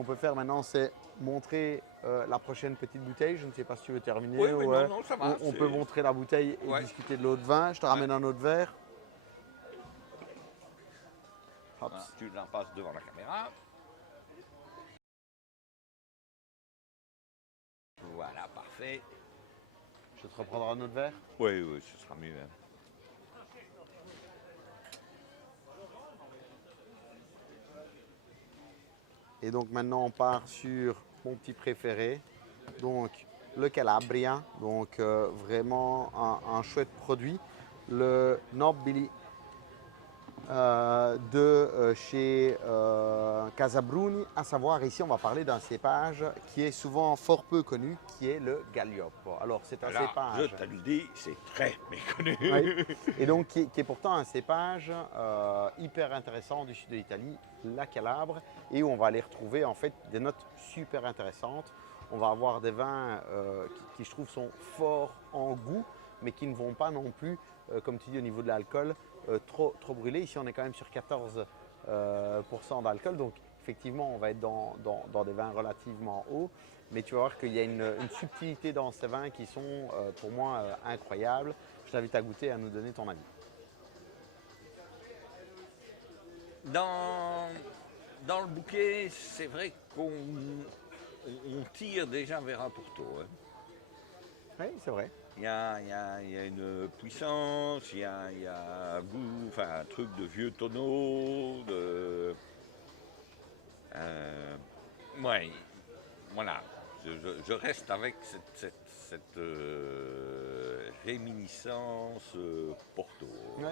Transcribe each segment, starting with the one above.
qu'on peut faire maintenant, c'est montrer la prochaine petite bouteille. Je ne sais pas si tu veux terminer. Oui, oui, non, non, ça va. On peut montrer la bouteille et Ouais. discuter de l'autre vin. Je te ramène un autre verre. Hop. Voilà, tu la passes devant la caméra. Voilà, parfait. Je te reprendrai un autre verre. Oui, oui, ce sera mieux. Hein. Et donc maintenant, on part sur mon petit préféré. Donc le Calabria. Donc vraiment un chouette produit. Le Nobili de chez Casabruni, à savoir ici on va parler d'un cépage qui est souvent fort peu connu, qui est le Galliopo. Alors c'est un Là, je cépage, te le dis, c'est très méconnu. oui, et donc qui est pourtant un cépage hyper intéressant du sud de l'Italie, la Calabre, et où on va aller retrouver en fait des notes super intéressantes. On va avoir des vins qui je trouve sont forts en goût, mais qui ne vont pas non plus, comme tu dis au niveau de l'alcool, trop brûlé. Ici, on est quand même sur 14% d'alcool. Donc, effectivement, on va être dans des vins relativement hauts. Mais tu vas voir qu'il y a une subtilité dans ces vins qui sont, pour moi, incroyables. Je t'invite à goûter et à nous donner ton avis. Dans le bouquet, c'est vrai qu'on tire déjà vers un Porto. Hein. Oui, c'est vrai. Il y a une puissance, il y a un goût, enfin un truc de vieux tonneau, ouais, voilà. Je reste avec cette réminiscence Porto. Oui.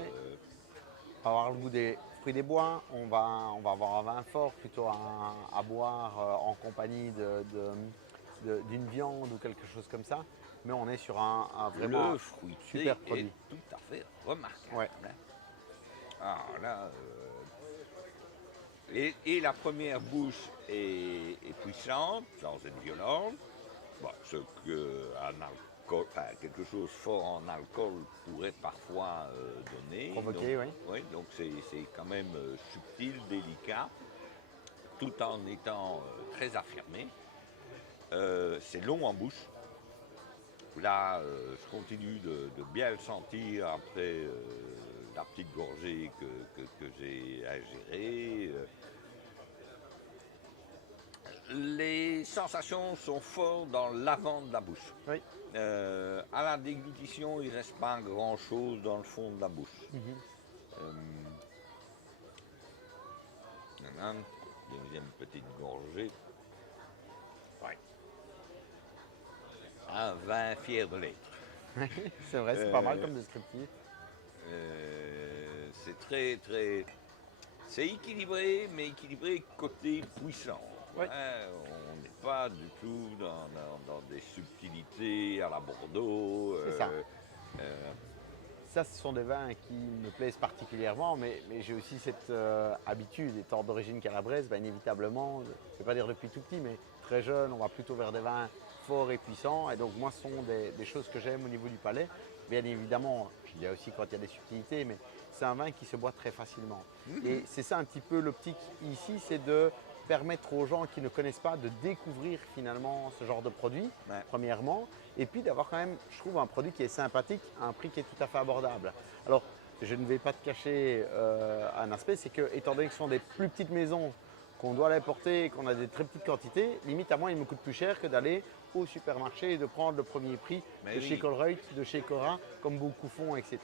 On va avoir le goût des fruits des bois. On va avoir un vin fort, plutôt à boire en compagnie d'une viande ou quelque chose comme ça. Mais on est sur un vraiment le fruité super produit. est tout à fait remarquable. Ouais. Hein. Alors là, et la première bouche est puissante, sans être violente. Bon, ce qu'un alcool, enfin, quelque chose fort en alcool pourrait parfois donner. Provoquer, donc, oui. Oui, donc c'est quand même subtil, délicat, tout en étant très affirmé. C'est long en bouche. Là, je continue de bien le sentir après la petite gorgée que j'ai à gérer. Les sensations sont fortes dans l'avant de la bouche. Oui. À la déglutition, il ne reste pas grand-chose dans le fond de la bouche. Deuxième petite gorgée. Ouais. Un vin fier de l'être. C'est vrai, c'est pas mal comme descriptif. C'est très. C'est équilibré, mais équilibré côté puissant. Oui. Hein, on n'est pas du tout dans des subtilités à la Bordeaux. C'est ça. Ça, ce sont des vins qui me plaisent particulièrement, mais j'ai aussi cette habitude, étant d'origine calabraise, inévitablement, je ne vais pas dire depuis tout petit, mais très jeune, on va plutôt vers des vins forts et puissants. Et donc, moi, ce sont des choses que j'aime au niveau du palais. Bien évidemment, je dis aussi quand il y a des subtilités, mais c'est un vin qui se boit très facilement. Et c'est ça un petit peu l'optique ici, c'est de permettre aux gens qui ne connaissent pas de découvrir finalement ce genre de produit, Ouais. premièrement, et puis d'avoir quand même, je trouve, un produit qui est sympathique à un prix qui est tout à fait abordable. Alors, je ne vais pas te cacher un aspect, c'est que étant donné que ce sont des plus petites maisons, qu'on doit les porter et qu'on a des très petites quantités, limite à moi, il me coûte plus cher que d'aller au supermarché et de prendre le premier prix de chez Colruyt, de chez Cora, comme beaucoup font, etc.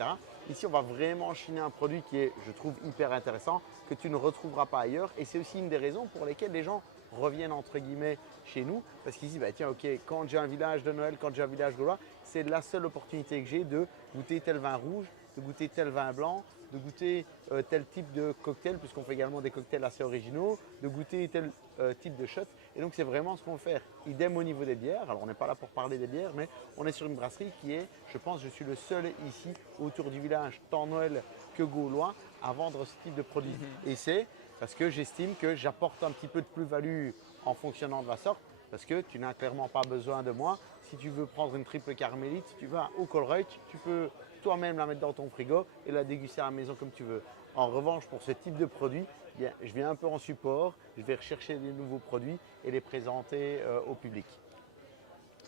Ici, on va vraiment chiner un produit qui est, je trouve, hyper intéressant, que tu ne retrouveras pas ailleurs. Et c'est aussi une des raisons pour lesquelles les gens reviennent, entre guillemets, chez nous. Parce qu'ils disent, bah, tiens, ok, quand j'ai un village de Noël, quand j'ai un village gaulois, c'est la seule opportunité que j'ai de goûter tel vin rouge, de goûter tel vin blanc, de goûter tel type de cocktail, puisqu'on fait également des cocktails assez originaux, de goûter tel type de shot. Et donc, c'est vraiment ce qu'on fait. Idem au niveau des bières. Alors, on n'est pas là pour parler des bières, mais on est sur une brasserie qui est, je pense, je suis le seul ici autour du village, tant Noël que gaulois, à vendre ce type de produit. Et c'est parce que j'estime que j'apporte un petit peu de plus-value en fonctionnant de la sorte, parce que tu n'as clairement pas besoin de moi. Si tu veux prendre une triple carmélite, si tu vas au Colruyt, tu peux toi-même la mettre dans ton frigo et la déguster à la maison comme tu veux. En revanche, pour ce type de produit, bien, je viens un peu en support, je vais rechercher des nouveaux produits et les présenter au public.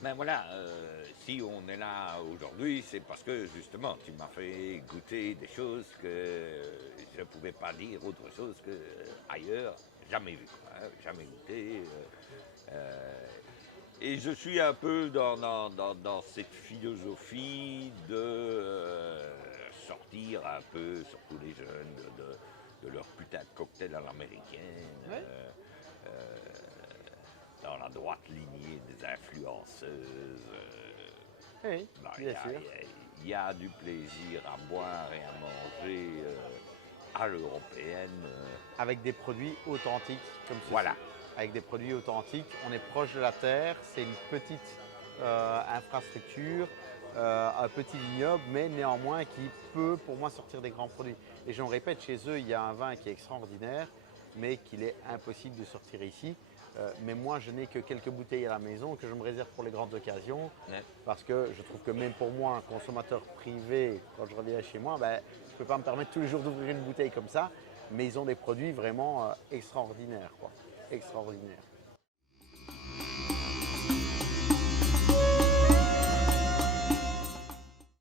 Ben voilà, si on est là aujourd'hui, c'est parce que justement, tu m'as fait goûter des choses que je ne pouvais pas dire autre chose que ailleurs, jamais vu, quoi, hein, jamais goûté. Et je suis un peu dans cette philosophie de sortir un peu, surtout les jeunes, de leur putain de cocktail à l'américaine. Ouais. Dans la droite lignée des influenceuses. Oui, Ben, bien sûr. il y a du plaisir à boire et à manger à l'européenne. Avec des produits authentiques comme ceci. Voilà. Avec des produits authentiques, on est proche de la terre, c'est une petite infrastructure, un petit vignoble, mais néanmoins qui peut pour moi sortir des grands produits. Et je le répète, chez eux, il y a un vin qui est extraordinaire, mais qu'il est impossible de sortir ici. Mais moi, je n'ai que quelques bouteilles à la maison que je me réserve pour les grandes occasions, Ouais. parce que je trouve que même pour moi, un consommateur privé, quand je reviens chez moi, ben, je ne peux pas me permettre tous les jours d'ouvrir une bouteille comme ça, mais ils ont des produits vraiment extraordinaires, quoi. Extraordinaires.